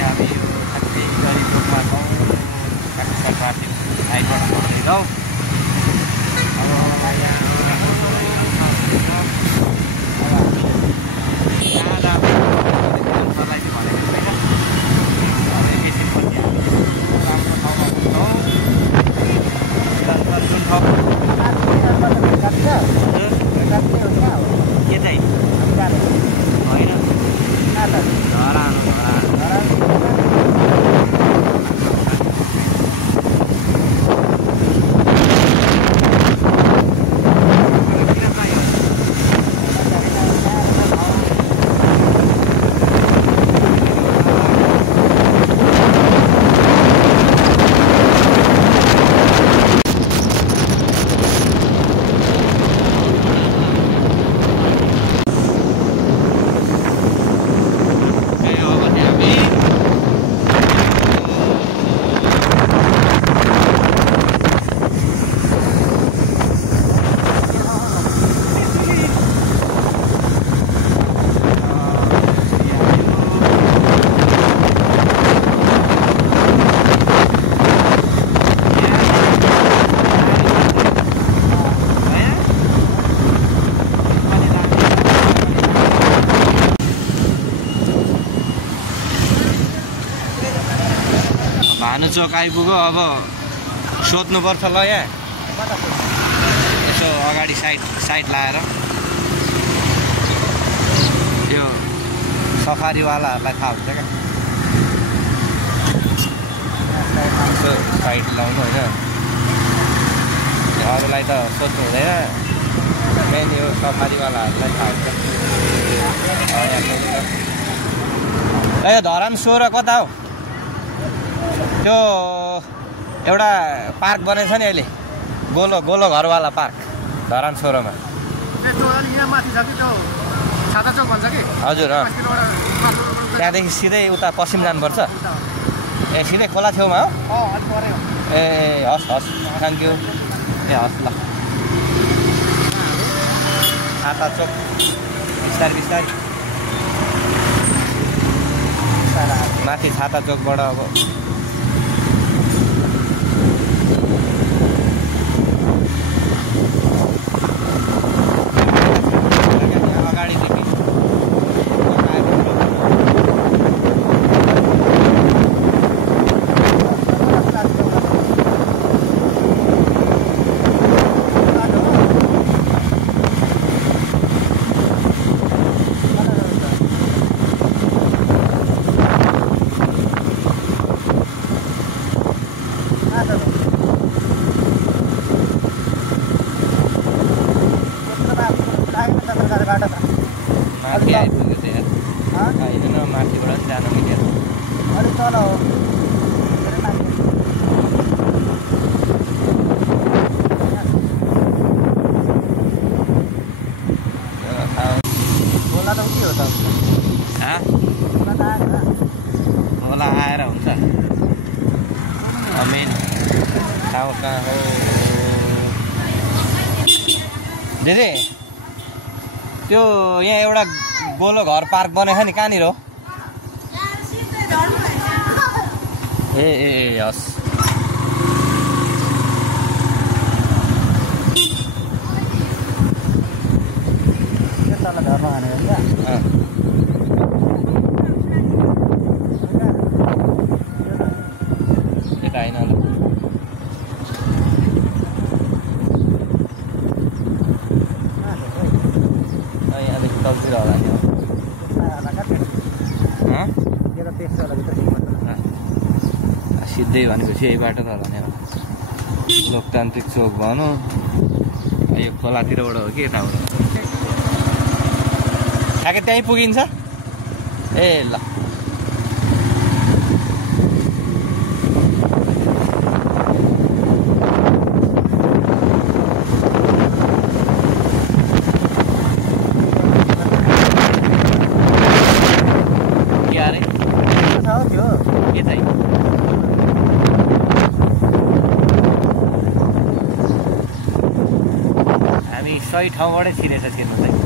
हामी यो ठ्याक्कै गरी चोकमा छौँ काठमाडौँ सरकारले साइडबाट गर्दैछौँ भानुचोक आइपुग्यो अब सोध्नुपर्छ ल यहाँ यसो अगाडि साइड लाएर त्यो सफारीवालाहरूलाई थाहा हुन्छ क्या यसो साइड लाउनु होइन अरूलाई त सोध्नु हुँदैन मेन यो सफारीवालाहरूलाई थाहा हुन्छ ए धरान 16 कता हो त्यो एउटा पार्क बनेछ नि अहिले गोलो घरवाला पार्क धरान 16 मा हजुर त्यहाँदेखि सिधै उता पश्चिम जानुपर्छ ए सिधै खोला छेउमा हो ए हस् थ्याङ्क यू ए हस् ल छाता चोक बिस्तारै माथि छाता चोकबाट अब माथि आइपुग्यो त्यहाँ होइन न माथिबाट पनि जानु मिल्यो अलिक तल हो खोला त के हो त खोला आएर हुन्छ मेन ठाउँ कहाँ हो दिदी त्यो यहाँ एउटा गोलो घर पार्क बनेछ नि कहाँनिर हो ए हस् तल घरमा हाने हुन्छ यता होइन यहाँदेखि तलतिर होला नि सिधै भनेपछि यही बाटो त होला नि लोकतान्त्रिक चोक भनौँ यो खोलातिरबाट हो कि यताबाट ठ्याक्कै त्यहीँ पुगिन्छ ए ल सही ठाउँबाटै छिरेछ छिर्नु चाहिँ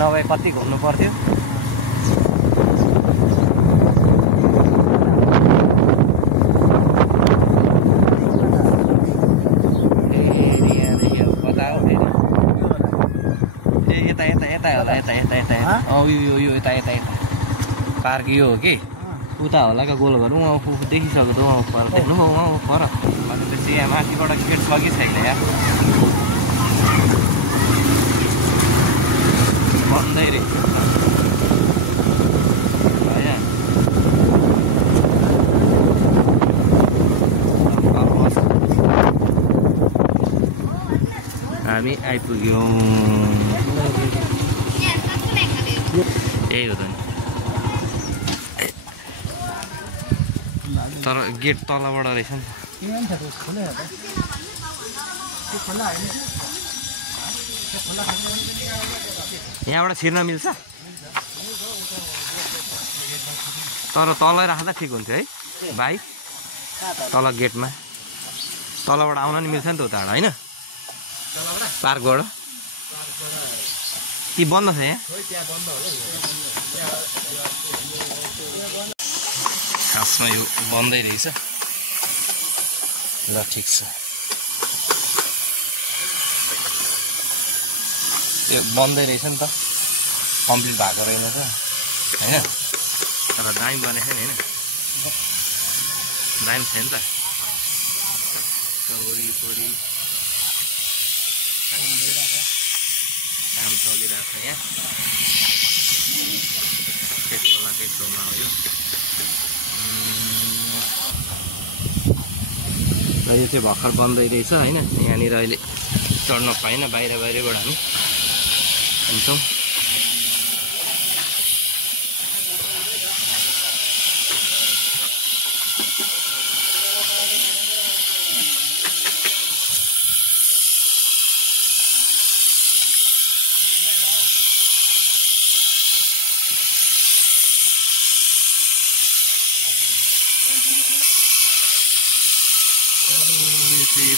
नभए कति घुम्नु पर्थ्यो यता यो यता पार्क यो हो कि उता होला क्या गोल घर उहाँ देखिसक्यो त उहाँ पर देख्नुभयो उहाँ पर भनेपछि यहाँ माथिबाट गेट छ कि छैन यहाँ बन्दै रे हामी आइपुग्यौँ यही हो त नि तर गेट तलबाट रहेछ नि यहाँबाट छिर्न मिल्छ तर तल राख्दा ठिक हुन्थ्यो है बाइक तल गेटमा तलबाट आउन नि मिल्छ नि त उताबाट होइन पार्कबाट कि बन्द छ यहाँ खासमा यो बन्दै रहेछ ल ठिक छ यो बन्दै रहेछ नि त कम्प्लिट भएको रहेन त होइन तर दामी बनेको छ नि होइन दामी छ नि त वरिपरि काम चलिरहेको छ यहाँ पेट्रोलमा हो र यो चाहिँ भर्खर बन्दै रहेछ होइन यहाँनिर अहिले चढ्न पाएन बाहिरबाट हामी हुन्छौँ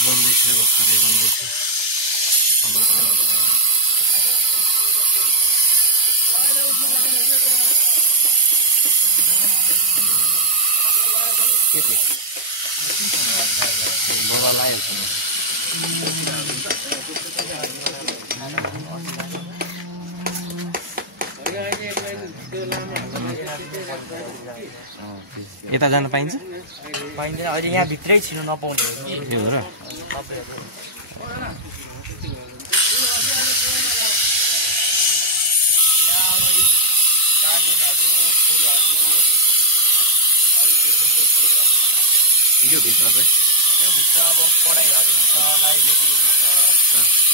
बन्दैछ भर्खरै बन्दैछ बोला लगाइहाल्छ यता जान पाइन्छ पाइँदैन अहिले यहाँ भित्रै छिर्नु नपाउने त्यो हो र यो भित्र चाहिँ त्यो भित्र अब पढाइहरू हुन्छ लाइब्रेरी हुन्छ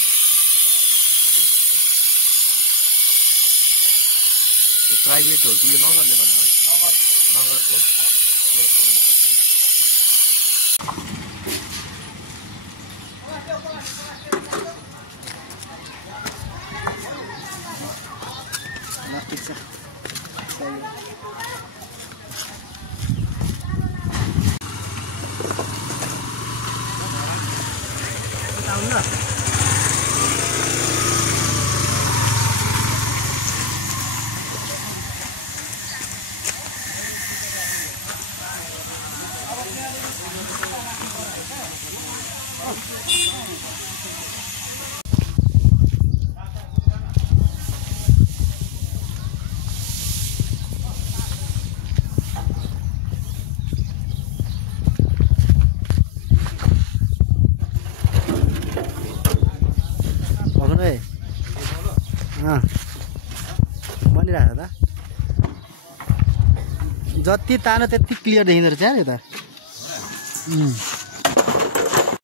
प्राइभेट हो कि यो नगरले भयो नगरको ठिक छ बनिरहेको त जति तानो त्यति क्लियर देखिँदो रहेछ यता